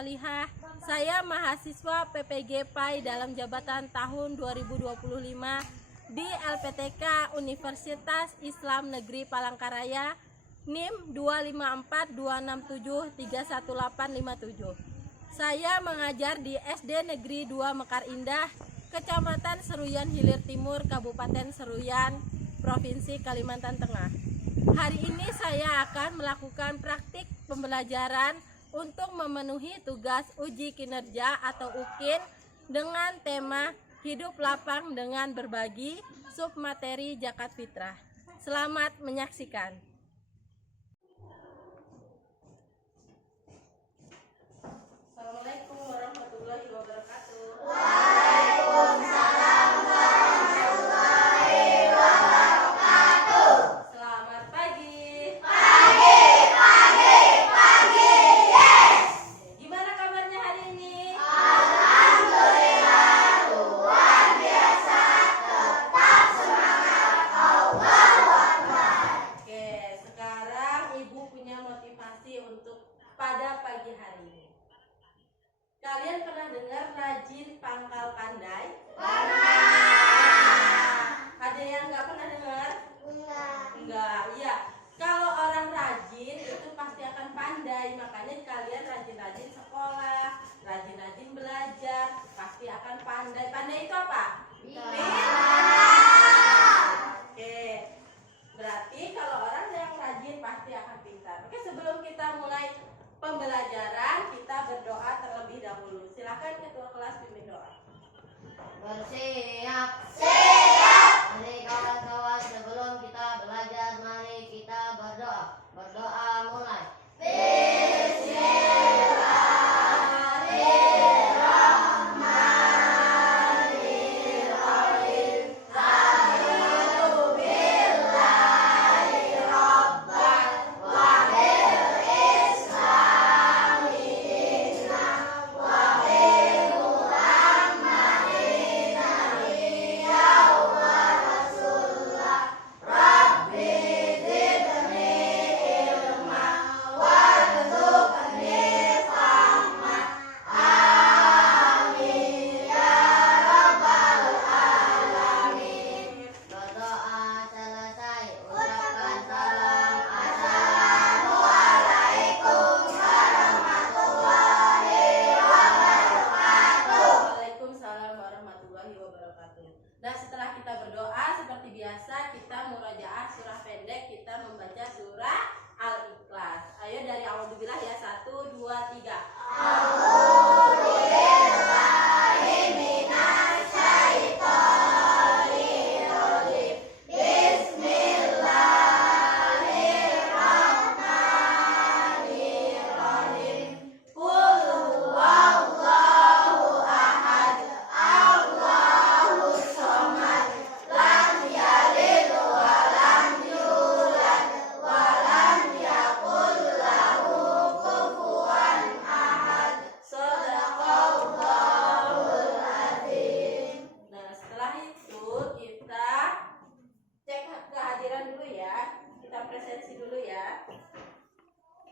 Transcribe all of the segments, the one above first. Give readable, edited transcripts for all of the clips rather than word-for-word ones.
Solihah. Saya mahasiswa PPG PAI dalam jabatan tahun 2025 di LPTK Universitas Islam Negeri Palangkaraya, NIM 25426731857. Saya mengajar di SD Negeri 2 Mekar Indah, Kecamatan Seruyan Hilir Timur, Kabupaten Seruyan, Provinsi Kalimantan Tengah. Hari ini saya akan melakukan praktik pembelajaran untuk memenuhi tugas uji kinerja atau UKIN dengan tema Hidup Lapang dengan Berbagi, submateri Zakat Fitrah. Selamat menyaksikan. Assalamualaikum warahmatullahi wabarakatuh. Waalaikumsalam warahmatullahi wabarakatuh. Selamat pagi. Pagi, yes. Gimana kabarnya hari ini? Alhamdulillah, luar biasa. Tetap semangat, Allahu Akbar. Oke, sekarang Ibu punya motivasi untuk pada pagi hari ini. Kalian pernah dengar rajin pangkal pandai? Ada yang nggak pernah dengar? Enggak, iya. Kalau orang rajin itu pasti akan pandai. Makanya kalian rajin-rajin sekolah, rajin-rajin belajar, pasti akan pandai. Pandai itu apa? Oke. Berarti kalau orang yang rajin pasti akan pintar. Oke, sebelum kita mulai pembelajaran, kita berdoa terlebih dahulu. Silakan ketua kelas pimpin doa. Bersiap. Mari kawan-kawan, sebelum kita belajar, mari kita berdoa. Berdoa mulai. Bismillahirrahmanirrahim. Raditu billahi rabban wa bil islami dinan wa bi Muhammadin nabiyyan wa rasulah. Rabbi zidni ilma warzuqni fahma. Amin ya rabbal alamin. Berdoa selesai, ucapkan salam. Assalamualaikum warahmatullahi wabarakatuh. Waalaikumsalam warahmatullahi wabarakatuh. Nah, setelah kita berdoa seperti biasa, kita murajaah surah pendek. Kita membaca surah Al-Ikhlas. Ayo dari A'udzubillah ya. 1, 2, 3. A'udzubillahi minasyaitonirrajim. Bismillahirrahmanirrahim. Qul huwallahu ahad, Allahus samad, lam yalid wa lam yulad wa lam yakul lahu kufuwan ahad. Shadaqallahul azim. Nah, setelah itu kita cek kehadiran dulu ya. Kita presensi dulu ya.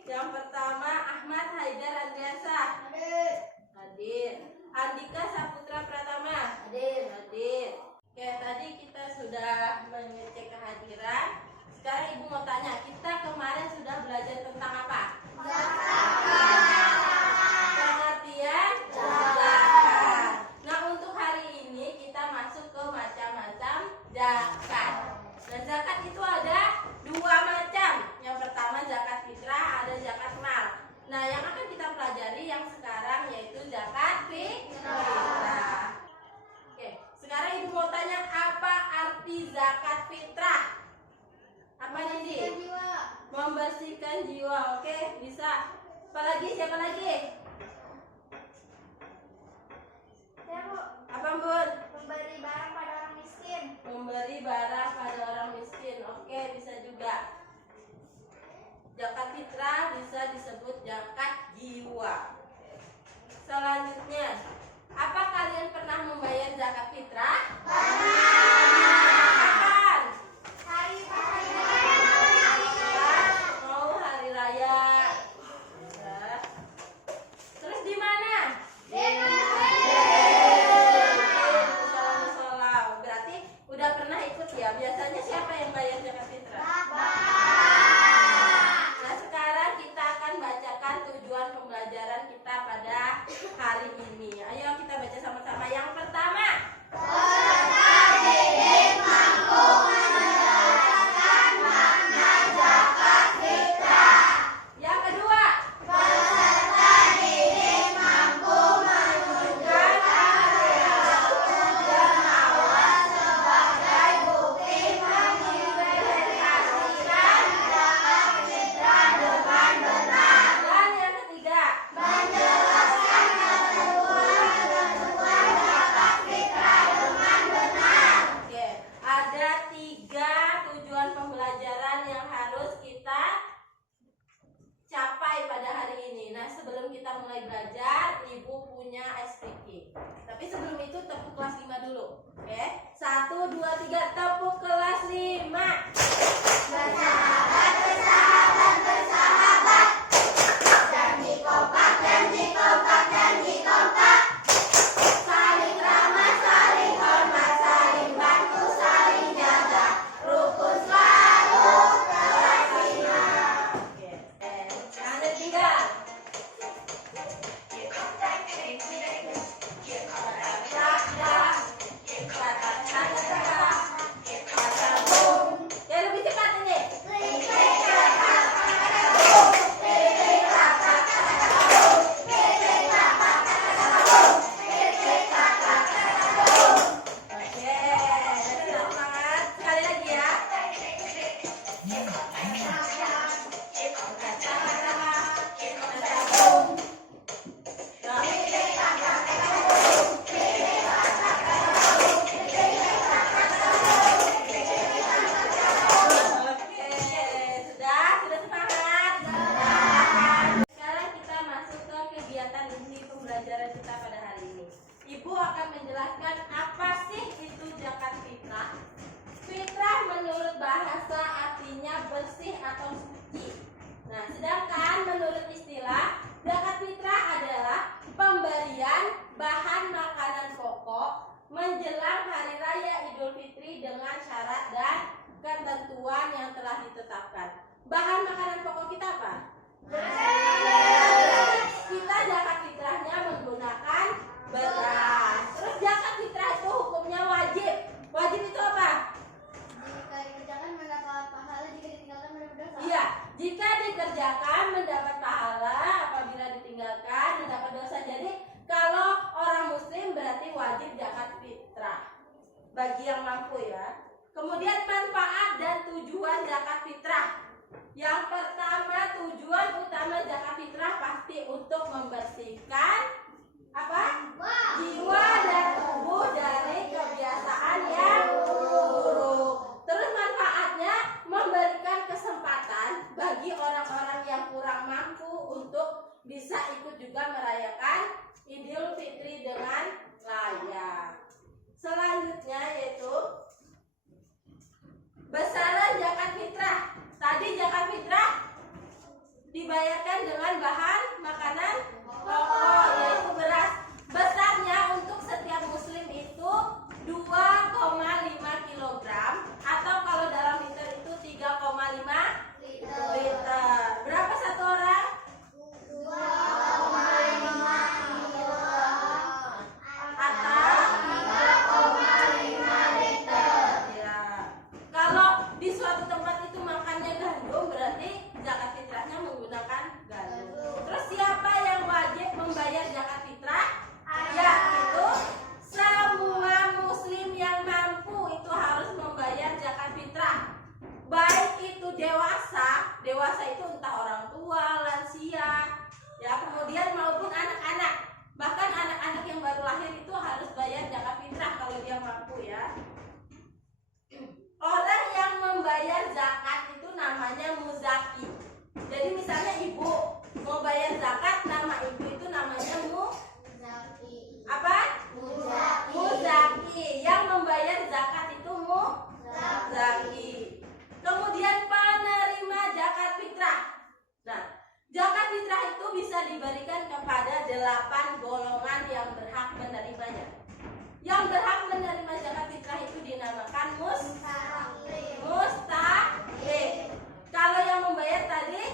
Yang pertama, Ahmad Haidar Andriansyah. Hadir. Andika Saputra Pratama. Hadir. Oke, tadi kita sudah mengecek kehadiran. Sekarang Ibu mau tanya, kita kemarin sudah belajar tentang apa? Pengertian zakat. Nah, untuk hari ini kita masuk ke macam-macam zakat. Nah, zakat itu ada dua macam. Yang pertama zakat fitrah, ada zakat mal. Nah, yang akan kita pelajari yang sekarang yaitu zakat fitrah. Oke, sekarang Ibu mau tanya, apa arti zakat fitrah? Apa Nindi? Membersihkan jiwa. Oke, bisa. Apalagi? Siapa lagi? Apa Bun? Memberi barang pada orang miskin. Memberi barang pada orang miskin. Oke, bisa juga. Zakat fitrah bisa disebut zakat jiwa. Selanjutnya, apa kalian pernah membayar zakat fitrah? Kapan? Hari Mau hari raya. kita pada hari ini. Ibu akan menjelaskan apa sih itu zakat fitrah. Fitrah menurut bahasa artinya bersih atau suci. Nah, sedangkan menurut istilah, zakat fitrah adalah pemberian bahan makanan pokok menjelang hari raya Idul Fitri dengan syarat dan ketentuan yang telah ditetapkan. Bahan makanan pokok kita apa? Kita zakat fitrahnya menggunakan beras. Terus zakat fitrah itu hukumnya wajib. Wajib itu apa? Jika dikerjakan mendapat pahala, jika ditinggalkan mendapat dosa. Iya, jika dikerjakan mendapat pahala, apabila ditinggalkan mendapat dosa. Jadi kalau orang muslim berarti wajib zakat fitrah bagi yang mampu ya. Kemudian manfaat dan tujuan zakat fitrah. Yang pertama, tujuan utama zakat fitrah pasti untuk membersihkan apa? Jiwa dan tubuh dari kebiasaan yang buruk. Terus manfaatnya memberikan kesempatan bagi orang-orang yang kurang mampu untuk bisa ikut juga merayakan Idul Fitri dengan layak. Selanjutnya yaitu besaran zakat fitrah. Tadi zakat fitrah dibayarkan dengan bahan makanan pokok yaitu beras. Besarnya untuk setiap muslim itu 2,5 kg atau kalau dalam liter itu 3,5 liter. Berapa satu orang? 2,5 kilo Atau 3,5 liter. ya. Kalau di suatu tempat itu makannya gandum, berarti zakat fitrahnya menggunakan gandum. Terus siapa yang wajib membayar zakat fitrah? Ya, itu semua muslim yang mampu itu harus membayar zakat fitrah. Baik itu dewasa itu entah orang tua, lansia, ya, kemudian maupun anak-anak. Bahkan anak-anak yang baru lahir itu harus bayar zakat fitrah kalau dia mampu ya. Orang yang membayar zakat itu namanya muzaki. Jadi misalnya ibu mau bayar zakat, nama ibu itu namanya apa? Muzaki. Yang membayar zakat itu muzaki. Kemudian penerima zakat fitrah. Nah, zakat fitrah itu bisa diberikan kepada 8 golongan yang berhak menerimanya. Yang berhak menerima zakat fitrah itu dinamakan mustahik. Kalau yang membayar tadi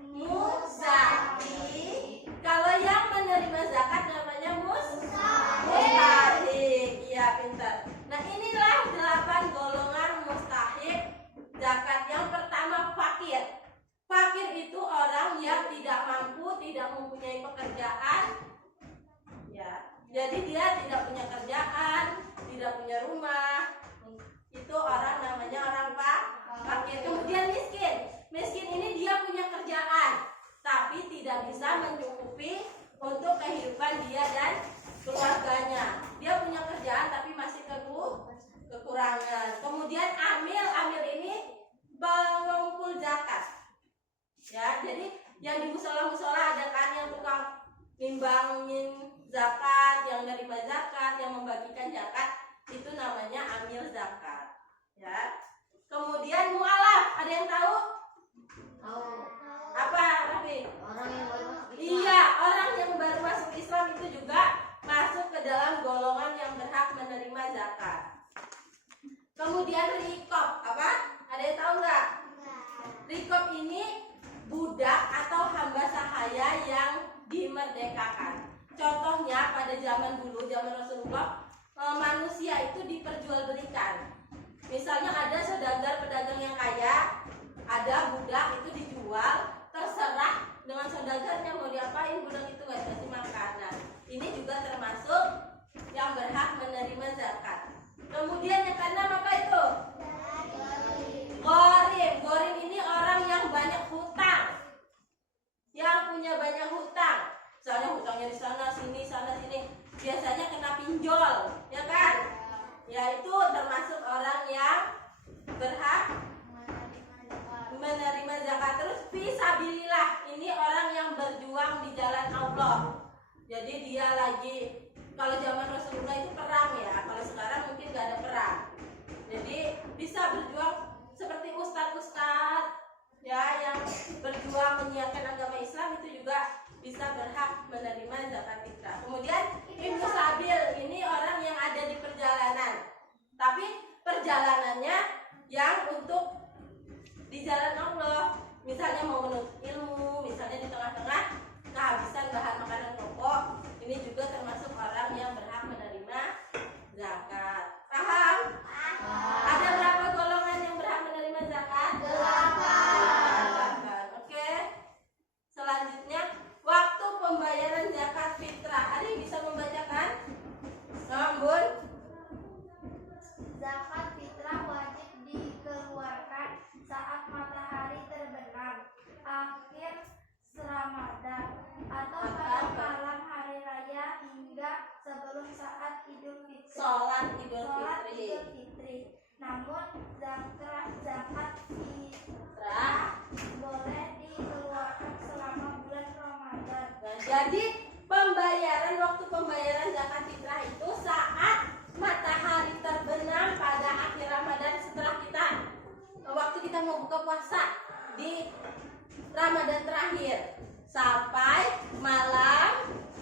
muzaki. Kalau yang menerima zakat namanya mustahik. Iya, pintar. Nah, inilah 8 golongan mustahik zakat. Yang pertama fakir. Fakir itu orang yang tidak mampu, tidak mempunyai pekerjaan. Ya. Jadi dia tidak punya kerjaan, tidak punya rumah. Itu orang namanya orang fakir. Kemudian miskin. Miskin ini dia punya kerjaan, tapi tidak bisa mencukupi untuk kehidupan dia dan keluarganya. Dia punya kerjaan tapi masih kekurangan. Kemudian amil ini pengumpul zakat. Ya, jadi yang di musola-musola ada kan yang tukang nimbangin zakat, yang nerima zakat, yang membagikan zakat, itu namanya amil zakat. Ya. Kemudian mu'alaf, ada yang tahu? Tahu. Apa, Rafi? Orang yang baru masuk Islam. Iya, orang yang baru masuk Islam itu juga masuk ke dalam golongan yang berhak menerima zakat. Kemudian rikob, apa? Ada yang tahu nggak? Rikob ini budak atau hamba sahaya yang dimerdekakan. Contohnya pada zaman dulu, zaman Rasulullah, manusia itu diperjualbelikan. Misalnya ada saudagar pedagang yang kaya, ada budak itu dijual, terserah dengan saudagarnya mau diapain, budak itu nggak dikasih makan. Nah, ini juga termasuk yang berhak menerima zakat. Kemudian yang keenam apa itu? Gharib. Gharib ini orang yang banyak hutang, yang punya banyak hutang. Misalnya hutangnya di sana sini, biasanya kena pinjol, ya kan? Ya, itu termasuk orang yang berhak menerima zakat. Terus fisabilillah, ini orang yang berjuang di jalan Allah. Jadi lagi. Kalau zaman Rasulullah itu perang ya, kalau sekarang mungkin nggak ada perang. Jadi bisa berjuang seperti ustadz-ustadz ya yang berjuang menyiarkan agama Islam, itu juga bisa berhak menerima zakat fitrah. Kemudian Ibnu Sabil ini orang yang ada di perjalanan, tapi perjalanannya yang untuk di jalan Allah, misalnya mau menuntut ilmu, misalnya di tengah-tengah kehabisan bahan makanan pokok, ini juga termasuk orang yang berhak menerima zakat. Paham? Ada berapa golongan yang berhak menerima zakat? 8. Oke. Selanjutnya, waktu pembayaran zakat fitrah. Ada yang bisa membacakan? Bun? Zakat fitrah wajib dikeluarkan saat matahari terbenam, akhir Ramadan, atau pada malam hari raya hingga sebelum saat Idul Fitri. Sholat Idul Fitri. Namun zakat Fitrah. boleh dikeluarkan selama bulan Ramadan. Nah, jadi waktu pembayaran zakat fitrah itu saat matahari terbenam pada akhir Ramadan, setelah waktu kita mau buka puasa di Ramadan terakhir sampai malam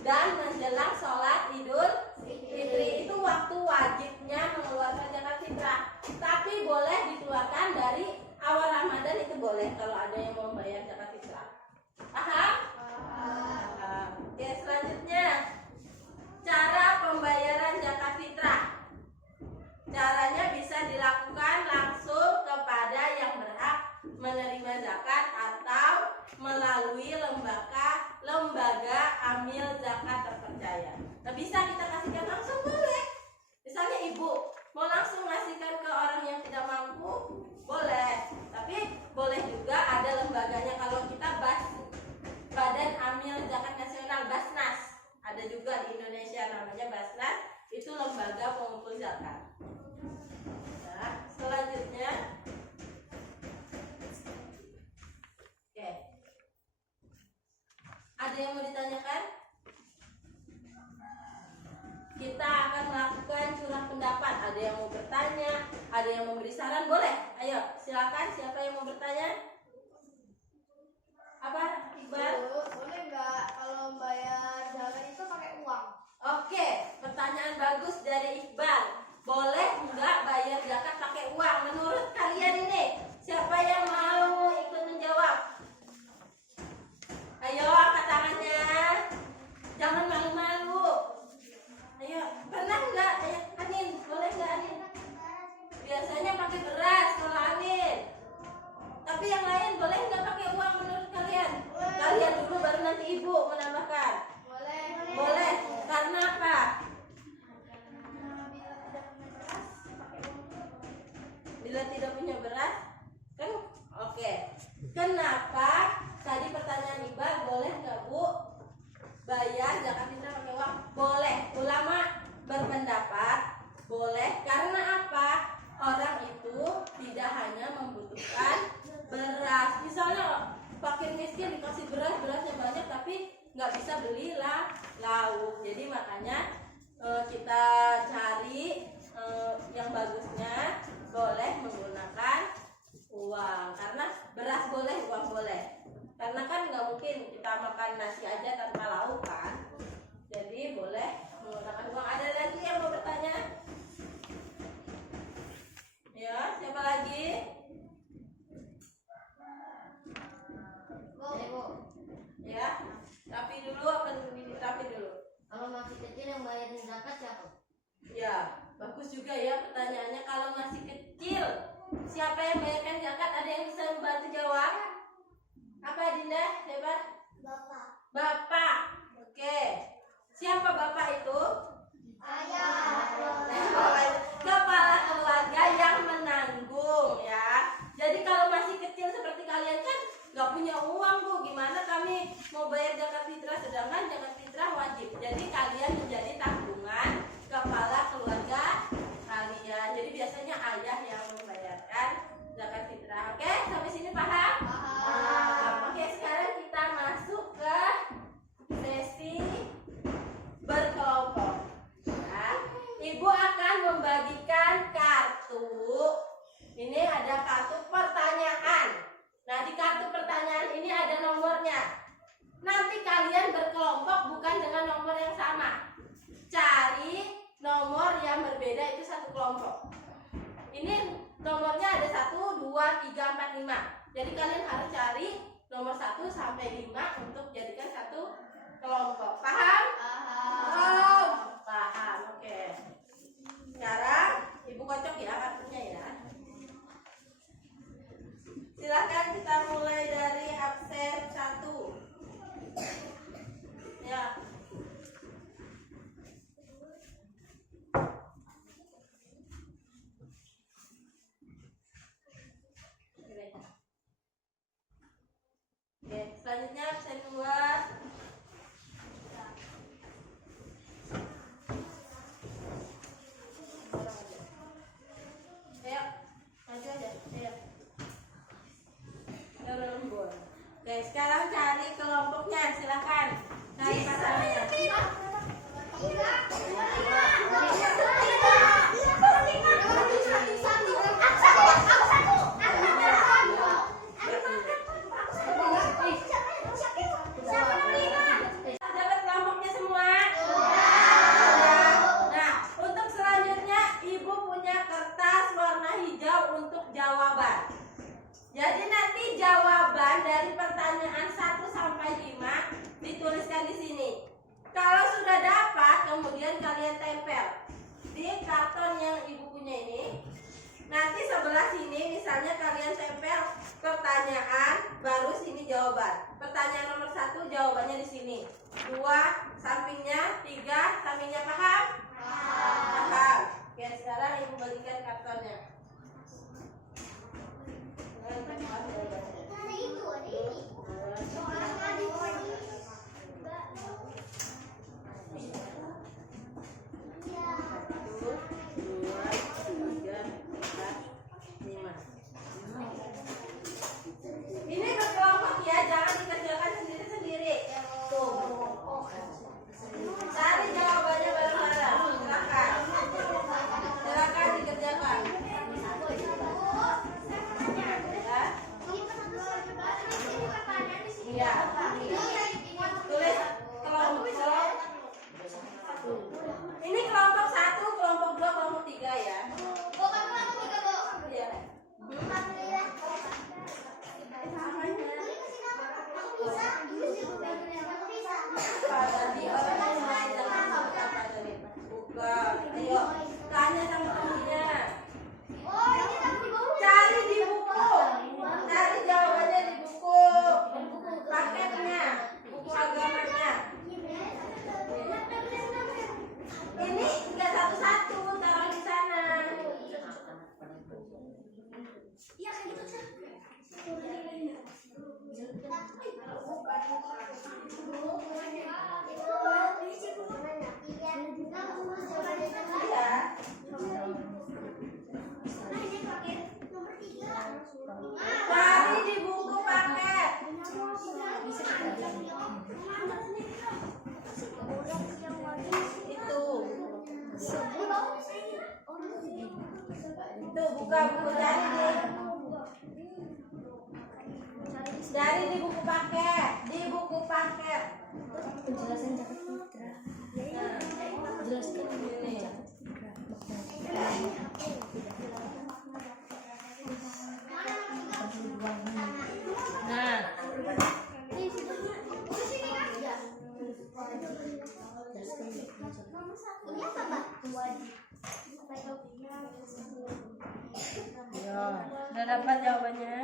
dan menjelang sholat Idul Fitri. Itu waktu wajibnya mengeluarkan zakat fitrah. Tapi boleh dikeluarkan dari awal Ramadan, itu boleh kalau ada yang mau membayar zakat fitrah. Paham? Paham. Oke, selanjutnya cara pembayaran zakat fitrah. Caranya bisa dilakukan langsung kepada yang berhak menerima zakat atau melalui lembaga amil zakat terpercaya. Nah, bisa kita kasihkan langsung, boleh. Misalnya ibu mau langsung ngasihkan ke orang yang tidak mampu, boleh. Tapi boleh juga ada lembaganya. Kalau kita Badan Amil Zakat Nasional, Basnas, ada juga di Indonesia namanya Basnas, itu lembaga pengumpul zakat. Nah, selanjutnya, oke, ada yang mau ditanyakan? Kita akan melakukan curah pendapat. Ada yang mau bertanya, ada yang mau beri saran, boleh. Ayo, silakan. Siapa yang mau bertanya? Apa, Iqbal? Boleh nggak kalau bayar zakat itu pakai uang? Oke, pertanyaan bagus dari Iqbal. Boleh nggak bayar zakat pakai uang? Menurut kalian ini, siapa yang mau ikut menjawab? Ayo, angkat tangannya. Jangan malu-malu. Ayo, pernah nggak? Ayo, Anin, boleh nggak Anin? Biasanya pakai beras kalau Anin. Tapi yang lain boleh nggak pakai uang menurut kalian? Kalian dulu baru nanti ibu menambahkan. Boleh. Boleh. Karena apa? Bila tidak punya beras, kan oke. Kenapa? Tadi pertanyaan Iqbal, boleh nggak Bu bayar zakat fitrah pakai uang? Boleh. Ulama berpendapat boleh. Karena apa? Orang itu tidak hanya membutuhkan beras. Misalnya fakir miskin dikasih beras, berasnya banyak tapi nggak bisa beli lauk. Jadi makanya kita cari yang bagusnya, boleh menggunakan uang. Karena beras boleh, uang boleh. Karena kan nggak mungkin kita makan nasi aja tanpa lauk kan. Jadi boleh menggunakan uang. Ada lagi yang mau bertanya? Ya, siapa lagi? Bu, Ya, rapi dulu apa rapi dulu? kalau masih kecil yang bayarin zakat siapa? Ya, bagus juga ya pertanyaannya. Kalau masih kecil, siapa yang bayarkan zakat? Ada yang bisa membantu jawab? Apa Dinda? Siapa? Bapak. Bapak. Oke. Siapa bapak itu? Ayah. Kepala keluarga yang menanggung ya. Jadi kalau masih kecil seperti kalian kan nggak punya uang Bu, gimana kami mau bayar zakat fitrah, sedangkan zakat fitrah wajib. Jadi kalian menjadi tanggungan kepala keluarga kalian. Jadi biasanya ayah yang membayarkan zakat fitrah. Oke, sampai sini paham? Paham. Oke, sekarang kita masuk ke sesi berkomunikasi. kelompok. Ini nomornya ada 1, 2, 3, 4, 5. Jadi kalian harus cari nomor 1 sampai 5 untuk jadikan satu kelompok. Paham? Paham. Paham. Oke. Sekarang Ibu kocok ya kartunya ya. Silakan kita mulai dari absen 1. Ya. Oke, selanjutnya absen 2. Ayo, maju aja. Ayo. Oke, sekarang cari kelompoknya, silakan. Cari pasangannya. Dapat kelompoknya semua? Nah, untuk selanjutnya Ibu punya kertas warna hijau untuk jawaban. Jadi nanti jawaban dari pertanyaan 1 sampai 5 dituliskan di sini. Kalau sudah dapat, kemudian kalian tempel di karton yang Ibu punya ini. Nanti sebelah sini misalnya kalian tempel pertanyaan, baru sini jawaban. Pertanyaan nomor 1 jawabannya di sini. 2 sampingnya, 3 sampingnya, paham? Paham. Oke, sekarang Ibu bagikan kartonnya. Ini berkelompok ya, jangan dikerjakan sendiri-sendiri. Tuh. Cari jawabannya bareng-bareng. Silakan. Silakan dikerjakan. Ya. Iya. Tulis kelompok. Ini kelompok 1, kelompok 2, kelompok 3 ya. Iya. Tadi orang main jangan apa tadi. Bukan. Ayo, tanya sama temennya. Cari di buku. Cari jawabannya di buku. Paketnya, buku agamanya. Ini enggak satu-satu, taruh di sana. Iya. Cari di buku paket. Itu buka buku, cari di buku paket, di buku paket. Penjelasan Jakarta Putra. Jelaskan ini. Nah, udah dapat jawabannya?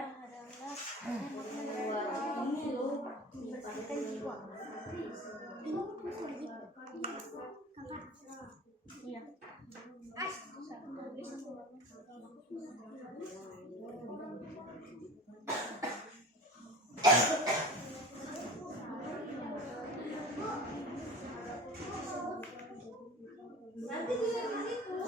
Nanti dilihat di situ.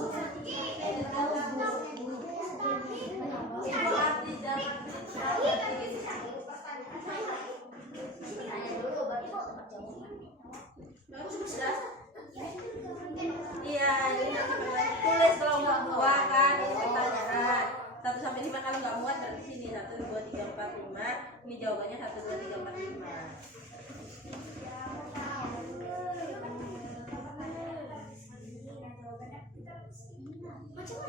Iya, ini tulis kelompok 2 kan, ini pertanyaan 1 sampai 5. Kalau nggak muat dari sini 1, 2, 3, 4, 5. Ini jawabannya 1, 2, 3, 4, 5. Macam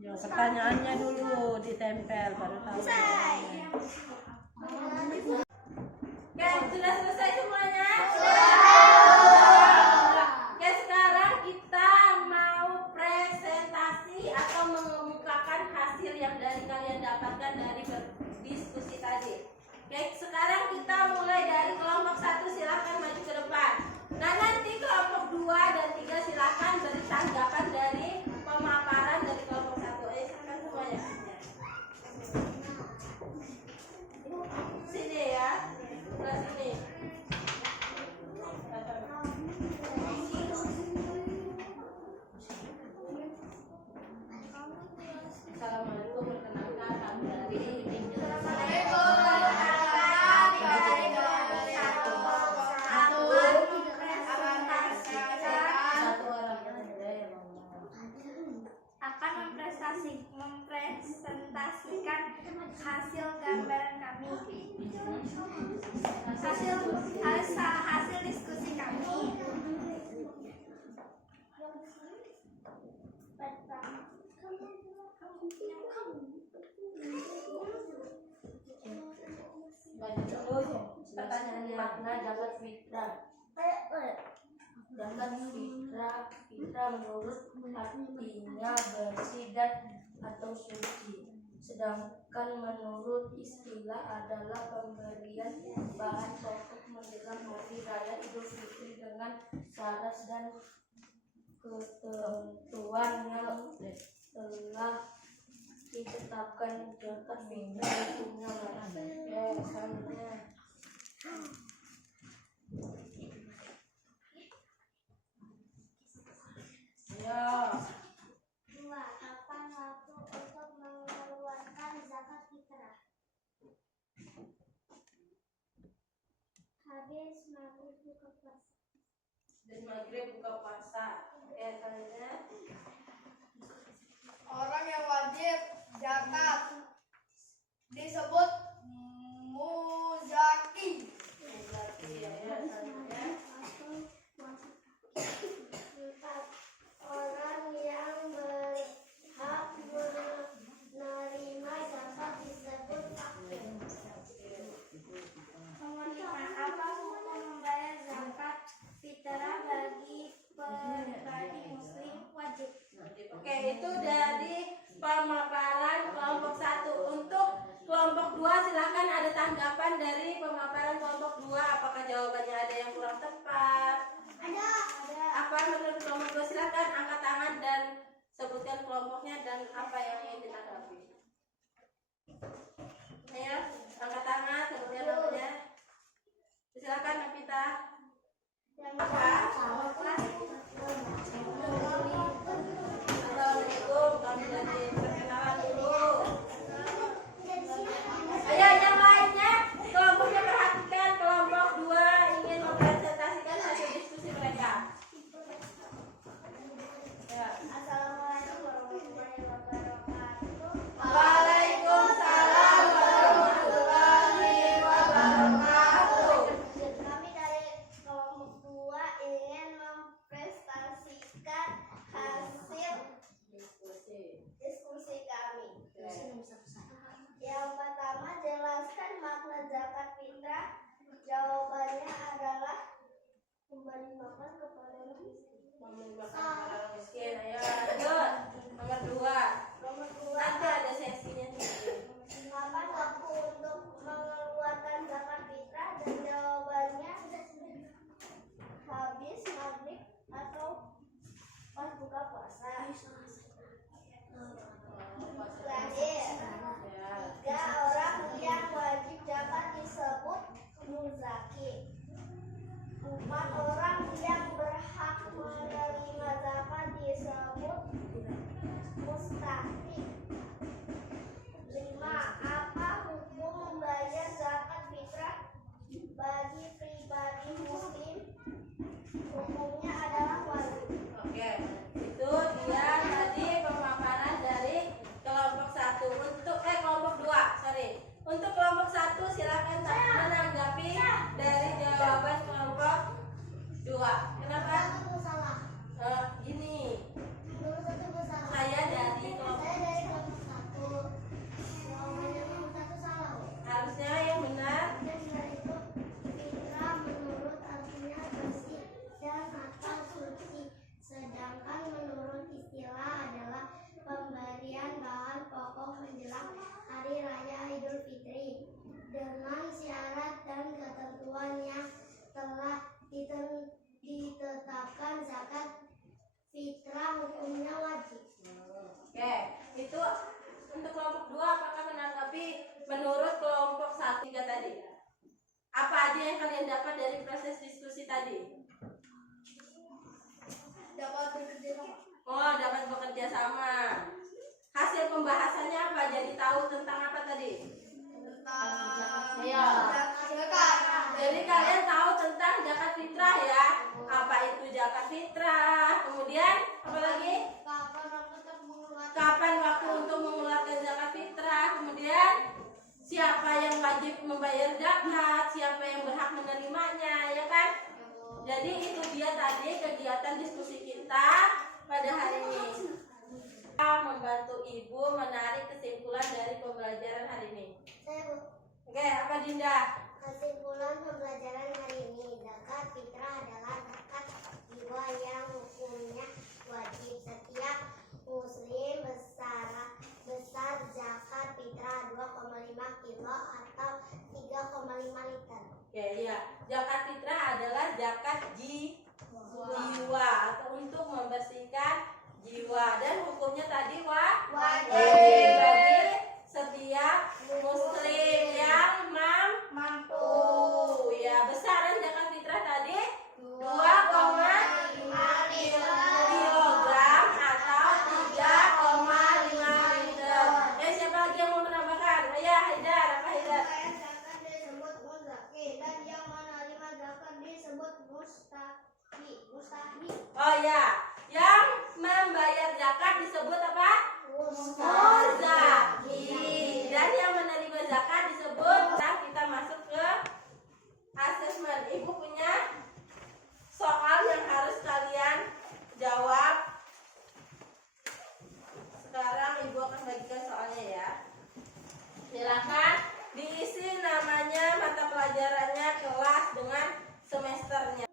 Ya, pertanyaannya dulu ditempel baru tahu. Oke, sudah selesai semuanya? Oke, sekarang kita mau presentasi atau mengemukakan hasil yang kalian dapatkan dari berdiskusi tadi. Oke, sekarang kita mulai dari kelompok 1, silakan maju ke depan. Nah, nanti kelompok 2 dan 3 silakan beri tanggapan dari pemaparan dari kelompok 1. Silakan semuanya. Sini ya, sebelah sini. Assalamualaikum, perkenalkan kami dari akan mempresentasikan hasil gambaran kami, hasil diskusi kami. pertanyaannya. Makna zakat fitrah. Zakat fitrah menurut artinya bersih dan atau suci. Sedangkan menurut istilah adalah pemberian bahan pokok menjelang hari raya Idul Fitri dengan syarat dan ketentuan yang telah ditetapkan. Zakat fitrah punya selanjutnya. Ya. 2. Kapan waktu untuk mengeluarkan zakat fitrah? Habis maghrib buka puasa. Dari maghrib buka puasa. Oke, selanjutnya. Orang yang wajib zakat disebut muzaki. Ya, selanjutnya. 4. Orang yang berhak menerima zakat disebut fakir. 5. Apa hukum membayar zakat fitrah bagi pribadi muslim wajib? Oke, itu dari pemaparan kelompok 1. Untuk kelompok 2 silakan ada tanggapan dari pemaparan kelompok 2. Apakah jawabannya ada yang kurang tepat? Ada. Apa menurut kelompok 2? Silakan angkat tangan dan sebutkan kelompoknya dan apa yang ingin ditanggapi. Ayo, angkat tangan, sebutkan namanya. Silakan Nafita. Assalamualaikum, kami dari perkenalan dulu. Ayo yang lainnya, kelompoknya perhatikan. Kelompok 2 ingin mempresentasikan hasil diskusi mereka. Ya. Assalamualaikum warahmatullahi wabarakatuh. yang kalian dapat dari proses diskusi tadi? Dapat bekerja sama. Oh, dapat bekerja sama. Hasil pembahasannya apa? Jadi tahu tentang apa tadi? Tentang Iya. zakat. Jadi kalian tahu tentang zakat fitrah ya? Apa itu zakat fitrah? Kemudian apa lagi? Kapan waktu untuk mengeluarkan zakat fitrah? Kemudian siapa yang wajib membayar zakat? Siapa yang berhak menerimanya? Ya kan? Jadi itu dia tadi kegiatan diskusi kita pada hari ini. Kita membantu ibu menarik kesimpulan dari pembelajaran hari ini. Oke, apa Dinda? Kesimpulan pembelajaran hari ini, zakat fitrah adalah zakat jiwa yang hukumnya wajib. Setiap muslim besar zakat fitrah 2,5 kilo atau 3,5 liter. Oke, iya. Zakat fitrah adalah zakat jiwa atau untuk membersihkan jiwa, dan hukumnya tadi wajib bagi setiap muslim yang mampu. Ya, besaran zakat fitrah tadi 2,5 kilogram atau 3,5 liter. Siapa lagi yang mau menambahkan? Ya, Haidar, apa Haidar? Zakat disebut muzaki dan yang menerima zakat disebut mustahik. Oh ya, yang membayar zakat disebut apa? Muzaki. Dan yang menerima zakat disebut. Nah, kita masuk ke asesmen. Ibu punya soal yang harus kalian jawab. Sekarang ibu akan bagikan soalnya ya. Silakan diisi namanya, mata pelajarannya, kelas dengan semesternya.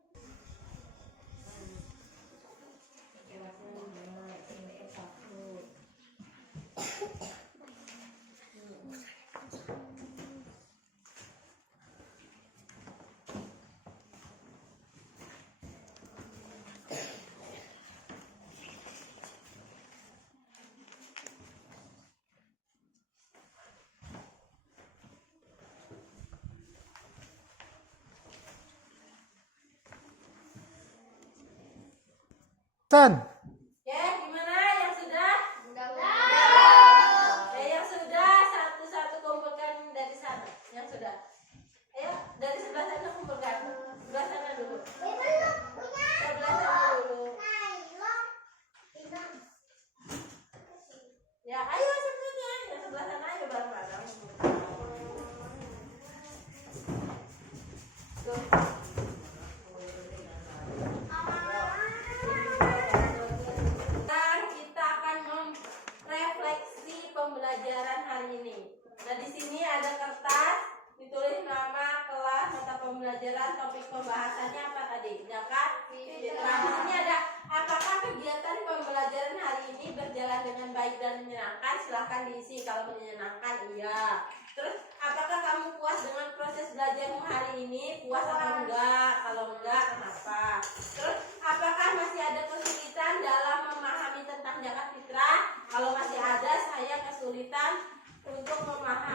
Tan. Ya, gimana yang sudah? Yang sudah satu-satu kumpulkan dari sana. Yang sudah. Ayo, dari sebelah sana kumpulkan. Sebelah sana dulu. Sebelah sana dulu. Ya, ayo sebenarnya. Yang sebelah sana ayo bareng-bareng. Tuh. Pembelajaran hari ini. Nah, di sini ada kertas, ditulis nama, kelas, mata pembelajaran, topik pembahasannya apa tadi? Zakat fitrah. Di sini ada apakah kegiatan pembelajaran hari ini berjalan dengan baik dan menyenangkan? Silahkan diisi. Kalau menyenangkan, iya. Terus, apakah kamu puas dengan proses belajarmu hari ini? Puas atau enggak? Kalau enggak, kenapa? Terus, apakah masih ada kesulitan dalam memahami tentang zakat fitrah? Kalau masih ada, saya kesulitan untuk memahami